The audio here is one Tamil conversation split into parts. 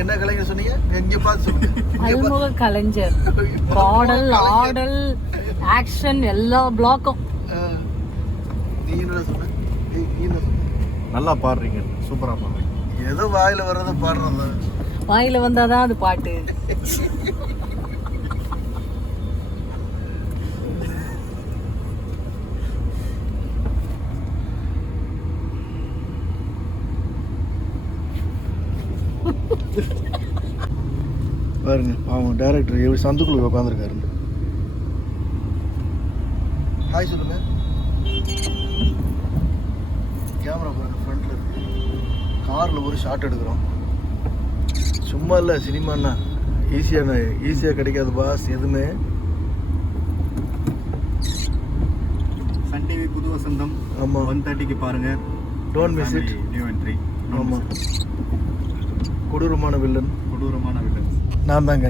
என்ன கலைஞர் சொன்னீங்க? எங்க பார்த்து சொல்லுங்க. பல்முக கலைஞர். பாடல், ஆடல், ஆக்ஷன் எல்லா பிளாக்கும். நீ என்ன சொன்ன? நல்லா பாடுறீங்க, சூப்பரா பாடுறீங்க. ஏதோ வாயில வர்றத பாடுறது. வாயில வந்தாதான் அது பாட்டு. பாருங்க பாவம் டைரக்டர் எப்படி சந்துக்குள்ள உட்காந்துருக்காரு. ஹாய் சொல்லுங்க. கேமரா பாருங்க ஃப்ரண்ட்ல இருக்கு. கார்ல ஒரு ஷாட் எடுக்கிறோம். சும்மா இல்லை, சினிமான்னா ஈஸியாக கிடைக்காது பாஸ் எதுவுமே. சன் டிவி புது வசந்தம். ஆமாம், 1:30க்கு பாருங்க. Don't miss it. New entry. ஆமாம், கொடூரமான வில்லன் நான் தாங்க.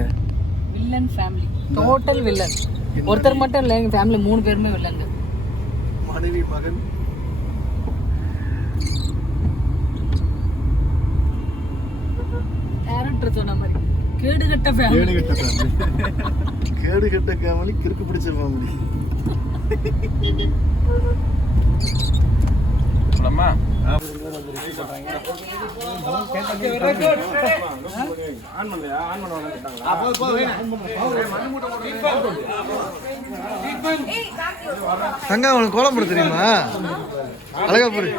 Villain family, total villain. ஒருத்தர் மட்டும் இல்லை, எங்கள் ஃபேமிலி 3 பேருமே வில்லங்க. மனைவி, மகன். டேரக்டர் சொன்ன மாதிரி கேடுகட்ட ஃபேமிலி. கேடுகட்ட ஃபேமிலி, கிறுக்கு பிடிச்ச ஃபேமிலி. அம்மா தங்க அவனுக்கு கோலம் போட தெரியுமா? அழகா போடு.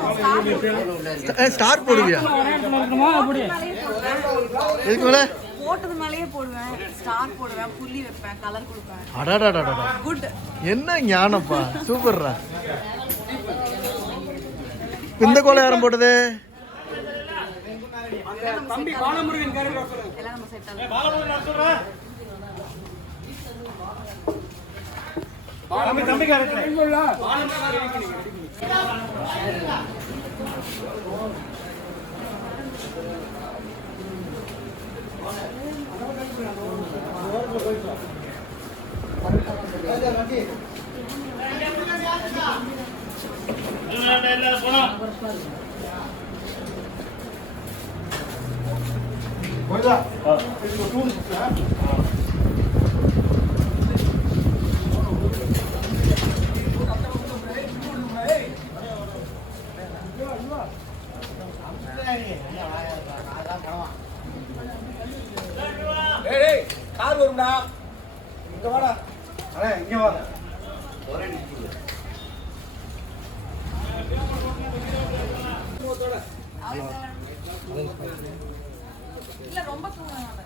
ஸ்டார் போடுவியா? எதுக்கு மேல போட்டது மேலயே போடுவேன், ஸ்டார் போடுவேன், புள்ளி வைப்பேன், கலர் கொடுப்பேன். அடாடாடாடா, குட். என்ன ஞானப்பா, சூப்பர்ரா. இந்த கோலம் யாரும் போட்டது? தம்பி பாலமுருகன் கேரக்டர் எல்லாம் நம்ம செட் ஆகும். பாலமுருகன் நான் சொல்றேன். தம்பி கேரக்டர் இல்ல கார் வரும்டா, இங்க வாடா. இங்க வா. இல்ல ரொம்ப தூங்கணும்.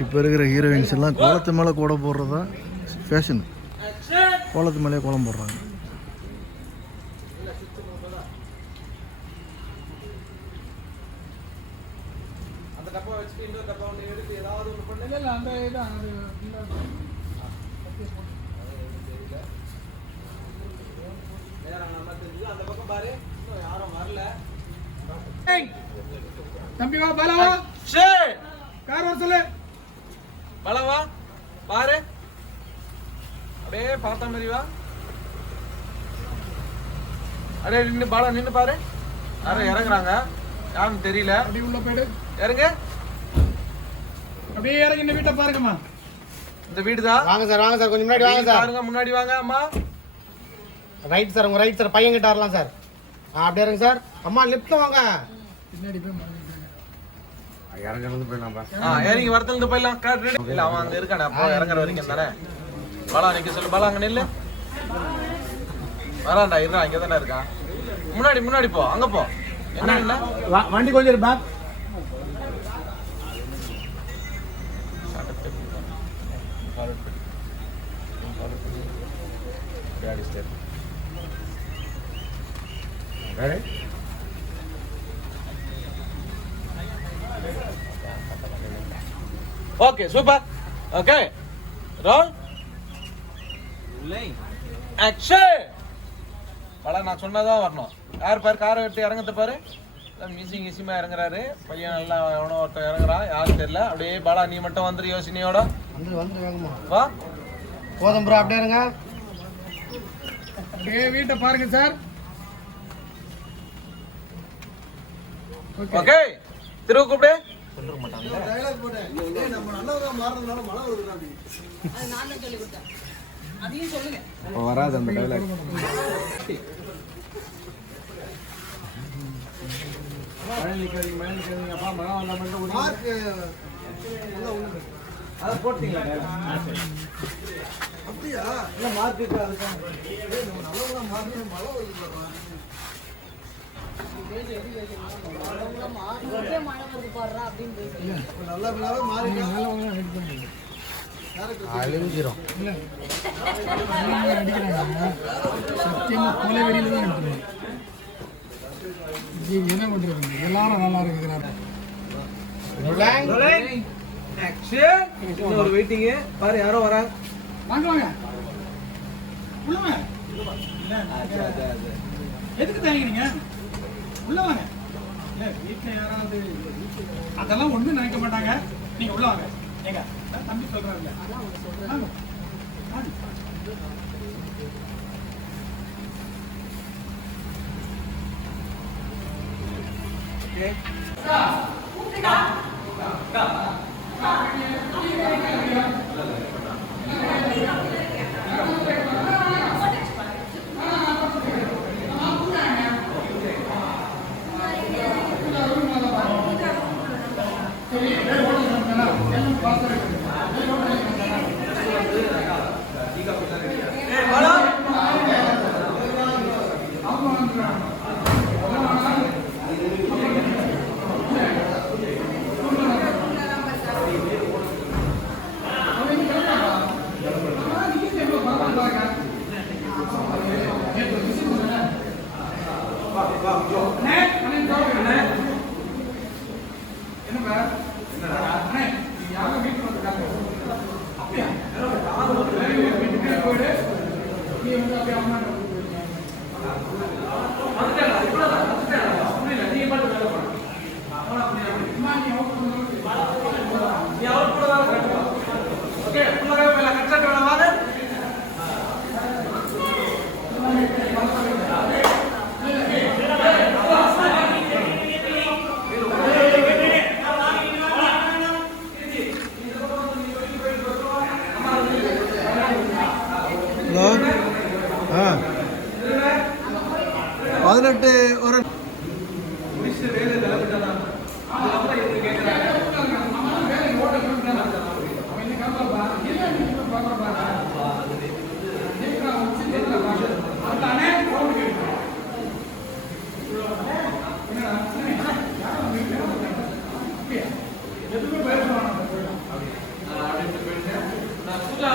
இப்போ இருக்கிற ஹீரோயின்ஸ் எல்லாம் கோலத்து மேலே கூட போடுறதா ஃபேஷன். கோலத்து மேலே கோலம் போடுறாங்க. தம்பி வா, பாலவா கார் வர சொல்லு. பாலவா பாரு, அப்படியே பார்த்த மாதிரி வா. அப்படியே நின்று பாலா நின்று பாரு. யாரும் இறங்குறாங்க, யாருன்னு தெரியல. அப்படி உள்ள போயிடு, இறங்க. அப்படியே இறங்கி இந்த வீட்டை பாருங்கம்மா. இந்த வீடு தான். வாங்க சார், வாங்க சார், கொஞ்சம் முன்னாடி வாங்க சார். பாருங்க, முன்னாடி வாங்க அம்மா. ரைட் சார், உங்க ரைட் சார், பையன் கிட்ட வரலாம் சார். அப்படியே இருங்க சார். அம்மா லிஃப்ட்ல வாங்க. பின்னாடி போய் இறங்கி வரத்துல இருந்து போயிடலாம். இல்ல அவன் அங்க இருக்கானே, அப்போ இறங்குற வரைக்கும் தானே. பாலா நிக்க சொல்லு. பாலா அங்க நில்லு. வரான்டா, இருடா, இங்க தானே இருக்கான். முன்னாடி முன்னாடி போ, அங்க போ. என்ன வண்டி கொஞ்சம் back. Okay super. Okay roll action. பல நான் சொன்னதான் வரணும். யார் பாரு காரை விட்டு இறங்கத்த பாரு. மியூசிக் ஈஸியமா இறங்குறாரு பையன். நல்லா எவனோ ஒருத்தர் இறங்குறான், யாரும் தெரியல. அப்படியே பாலா நீ மட்டும் வந்துரு யோசனையோட. வந்து வேகமா வா. போதும் ப்ரோ, அப்படியே இருங்க. அப்படியே வீட்டை பாருங்க சார். ஓகே திரும்ப கூப்பிடு. டயலாக் போட்டேன். நம்ம நல்லவரா மாறதுனால மழை வருதுடா அப்படி. அது நான் தான் சொல்லி கொடுத்தேன். அதையும் சொல்லுங்க. வராது அந்த டைலாக். மார்க் நல்லா உண்டு. அத போட்டீங்களா? அப்படியா? இல்ல மார்க் இருக்கு அதுதான். ஏய் நம்ம நல்லவரா மாறதுனால மழை வருதுடா. மழை வருது பாடுறா அப்படின்னு பேசுறீங்க. நல்ல பிள்ளையாவே மாறிட்டா. அழிஞ்சிரும். சத்தியமா கொலை வெறியில தான் எடுத்துருவேன். என்ன பண்றது, எல்லாரும் நல்லா இருக்கிறாங்க. ஆக்ஷன். இன்னொரு வெயிட்டிங் பாரு, யாரோ வராங்க. வாங்க வாங்க உள்ள வாங்க. எதுக்கு தயங்குறீங்க? உள்ள வாங்க. இல்ல வீட்டுல யாராவது அதெல்லாம் ஒண்ணும் நினைக்க மாட்டாங்க. நீங்க உள்ள வாங்க. ஏங்க நான் தம்பி சொல்றாங்க. வாங்க. வாங்க. ஹலோ. 18 ஒரு பூஜா